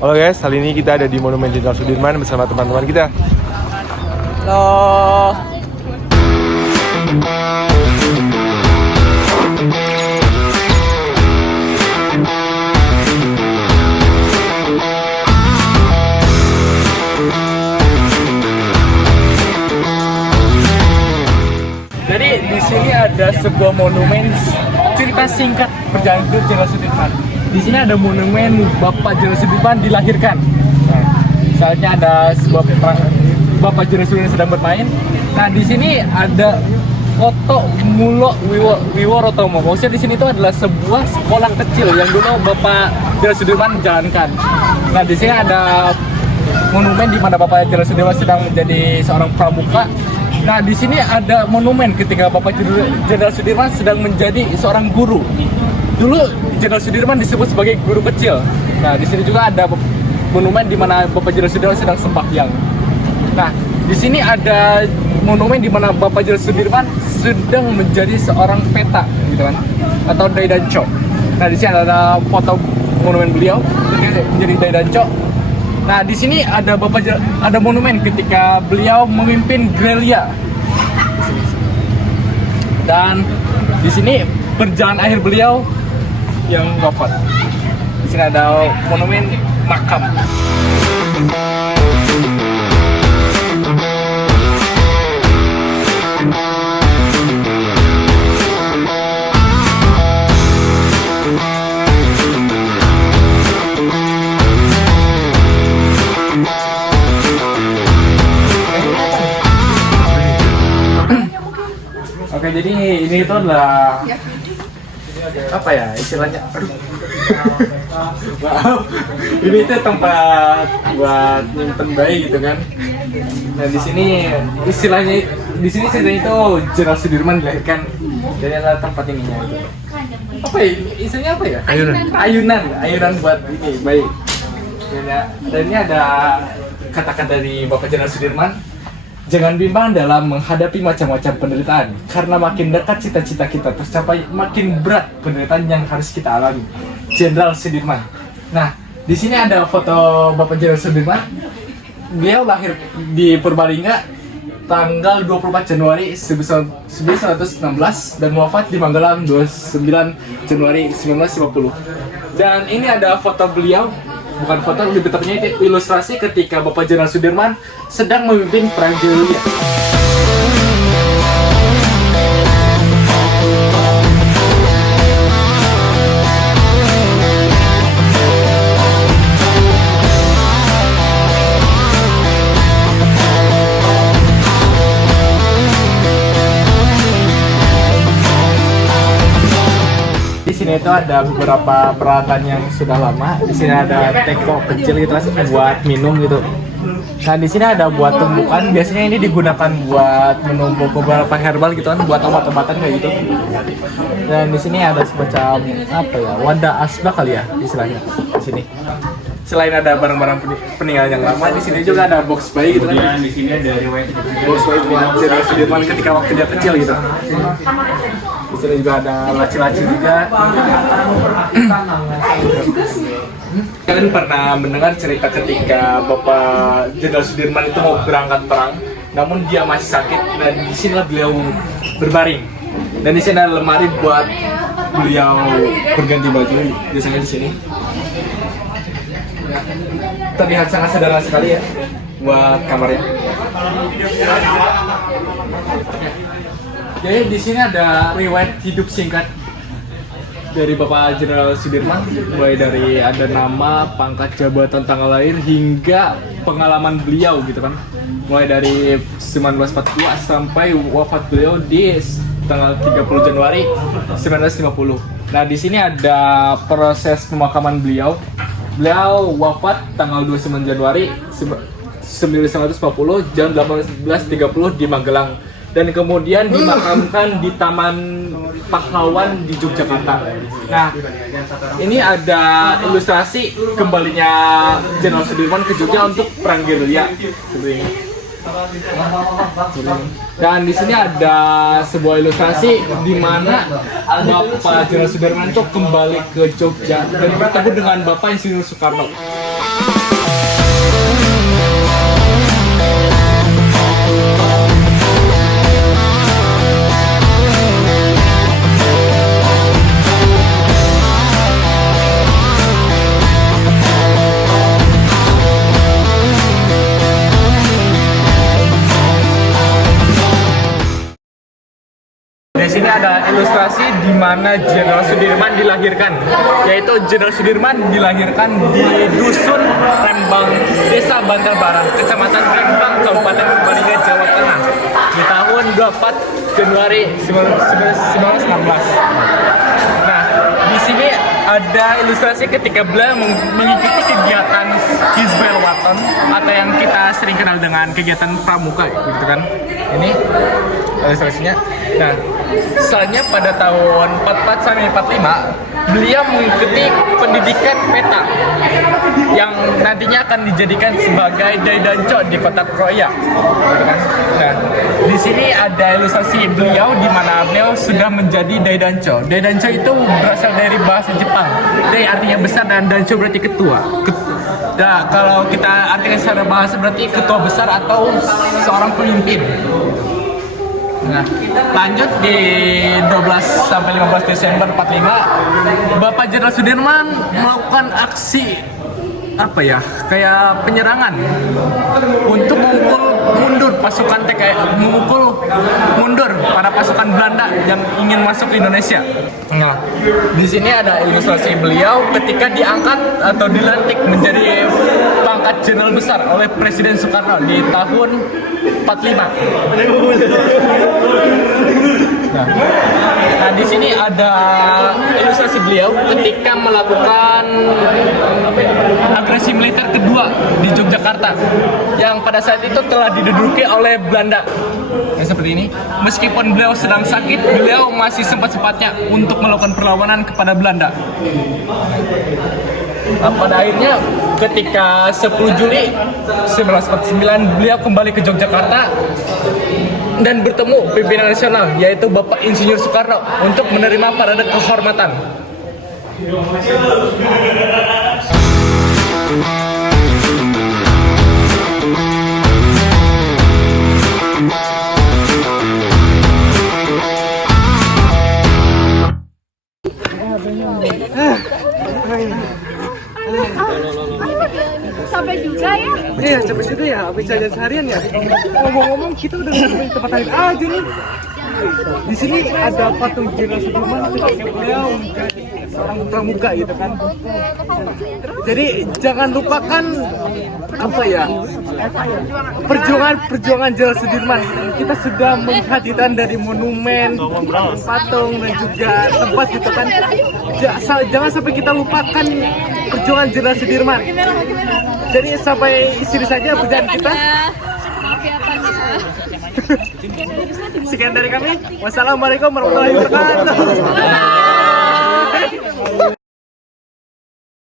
Halo guys, kali ini kita ada di Monumen Jenderal Sudirman bersama teman-teman kita. Halo. Jadi di sini ada sebuah monumen cerita singkat perjalanan hidup Jenderal Sudirman. Di sini ada monumen Bapak Jenderal Sudirman dilahirkan. Misalnya ada sebuah Bapak Jenderal Sudirman sedang bermain. Nah, di sini ada foto Mulo Wiworotomo. Maksudnya di sini itu adalah sebuah sekolah kecil yang dulu Bapak Jenderal Sudirman menjalankan. Nah, di sini ada monumen di mana Bapak Jenderal Sudirman sedang menjadi seorang pramuka. Nah, di sini ada monumen ketika Bapak Jenderal Sudirman sedang menjadi seorang guru. Dulu Jenderal Sudirman disebut sebagai guru kecil. Nah, di sini juga ada monumen di mana Bapak Jenderal Sudirman sedang sembahyang. Nah, di sini ada monumen di mana Bapak Jenderal Sudirman sedang menjadi seorang peta, gitu kan, atau Daidancho. Nah, di sini ada foto monumen beliau menjadi Daidancho. Nah, di sini ada ada monumen ketika beliau memimpin gerilya. Dan di sini perjalanan akhir beliau yang wafat. Di sini ada monumen makam. Oke, jadi ini itu adalah apa ya istilahnya? Aduh. Maaf. Ini itu tempat buat nyimpen bayi gitu kan. Nah, di sini istilahnya ceritanya itu Jenderal Sudirman dilahirkan. Jadi ada tempat ininya gitu. Apa ya? Istilahnya apa ya? Ayunan buat ini bayi. Dan ini ada kata-kata dari Bapak Jenderal Sudirman. Jangan bimbang dalam menghadapi macam-macam penderitaan, karena makin dekat cita-cita kita tercapai, makin berat penderitaan yang harus kita alami. Jenderal Sudirman. Nah, di sini ada foto Bapak Jenderal Sudirman. Beliau lahir di Purbalingga tanggal 24 Januari 1916 dan wafat di Magelang 29 Januari 1950. Dan ini ada foto beliau. Bukan foto, lebih tepatnya itu ilustrasi ketika Bapak Jenderal Sudirman sedang memimpin perang gerilya. Di sini itu ada beberapa peralatan yang sudah lama. Di sini ada teko kecil gitu kan buat minum gitu. Nah, di sini ada buat tumbukan. Biasanya ini digunakan buat menumbuk beberapa herbal gitu kan, buat obat-obatan kayak gitu. Dan di sini ada semacam apa ya, wadah asbak kali ya istilahnya di sini. Selain ada barang-barang peninggalan yang lama, di sini juga ada box bayi gitu kan. Di sini ada riwayat box bayi buat Jenderal Sudirman ketika waktu dia kecil gitu. Di sini juga ada laci-laci juga. Kalian pernah mendengar cerita ketika Bapak Jenderal Sudirman itu mau berangkat perang, namun dia masih sakit dan di sinilah beliau berbaring. Dan di sini ada lemari buat beliau berganti baju, biasanya di sini. Terlihat sangat sederhana sekali ya buat kamarnya. Jadi di sini ada riwayat hidup singkat dari Bapak Jenderal Sudirman, mulai dari ada nama, pangkat, jabatan, tanggal lahir hingga pengalaman beliau gitu kan. Mulai dari 1942 sampai wafat beliau di tanggal 30 Januari 1950. Nah, di sini ada proses pemakaman beliau. Beliau wafat tanggal 29 Januari 1940 jam 18.30 di Magelang. Dan kemudian dimakamkan di Taman Pahlawan di Yogyakarta. Nah, ini ada ilustrasi kembalinya Jenderal Sudirman ke Jogja untuk perang gerilya seperti ini. Dan di sini ada sebuah ilustrasi di mana Bapak Jenderal Sudirman itu kembali ke Jogja dan bertemu dengan Bapak Insinyur Soekarno. Di sini ada ilustrasi di mana Jenderal Sudirman dilahirkan, yaitu Jenderal Sudirman dilahirkan di Dusun Rembang, Desa Bantar Barat, Kecamatan Rembang, Kabupaten Purbalingga, Jawa Tengah, di tahun 24 Januari 1916. Nah, di sini ada ilustrasi ketika beliau mengikuti kegiatan Hizbul Waton atau yang kita sering kenal dengan kegiatan pramuka, gitu kan? Ini ilustrasinya. Nah, misalnya pada tahun 44 sampai 45 beliau mengikuti pendidikan peta yang nantinya akan dijadikan sebagai daidanco di kota Kroya. Nah, di sini ada ilustrasi beliau di mana beliau sudah menjadi daidanco. Daidanco itu berasal dari bahasa Jepang. Dai artinya besar dan danco berarti ketua. Nah, kalau kita artikan secara bahasa berarti ketua besar atau seorang pemimpin. Nah, lanjut di 12 sampai 15 Desember 45, Bapak Jenderal Sudirman melakukan aksi kayak penyerangan untuk memukul mundur pasukan memukul mundur para pasukan Belanda yang ingin masuk ke Indonesia. Nah, di sini ada ilustrasi beliau ketika diangkat atau dilantik menjadi pangkat jenderal besar oleh Presiden Soekarno di tahun 45. Nah, di sini ada ilustrasi beliau ketika melakukan agresi militer kedua di Yogyakarta yang pada saat itu telah diduduki oleh Belanda. Nah, seperti ini. Meskipun beliau sedang sakit, beliau masih sempat-sempatnya untuk melakukan perlawanan kepada Belanda. Nah, pada akhirnya ketika 10 Juli 1949 beliau kembali ke Yogyakarta dan bertemu pimpinan nasional yaitu Bapak Insinyur Soekarno untuk menerima parade kehormatan. Sampai juga ya? Iya, capek juga ya, habis jalan seharian ya. Ngomong-ngomong, kita udah sampai di tempat lain aja nih. Di sini ada patung Jenderal Sudirman, beliau menjadi seorang pramuka gitu kan. Jadi jangan lupakan perjuangan Jenderal Sudirman. Kita sudah melihat itu kan dari monumen, patung dan juga tempat gitu kan. Jangan sampai kita lupakan perjuangan Jenderal Sudirman. Jadi sampai sini saja perjalanan kita. Sekian dari kami. Wassalamualaikum warahmatullahi wabarakatuh.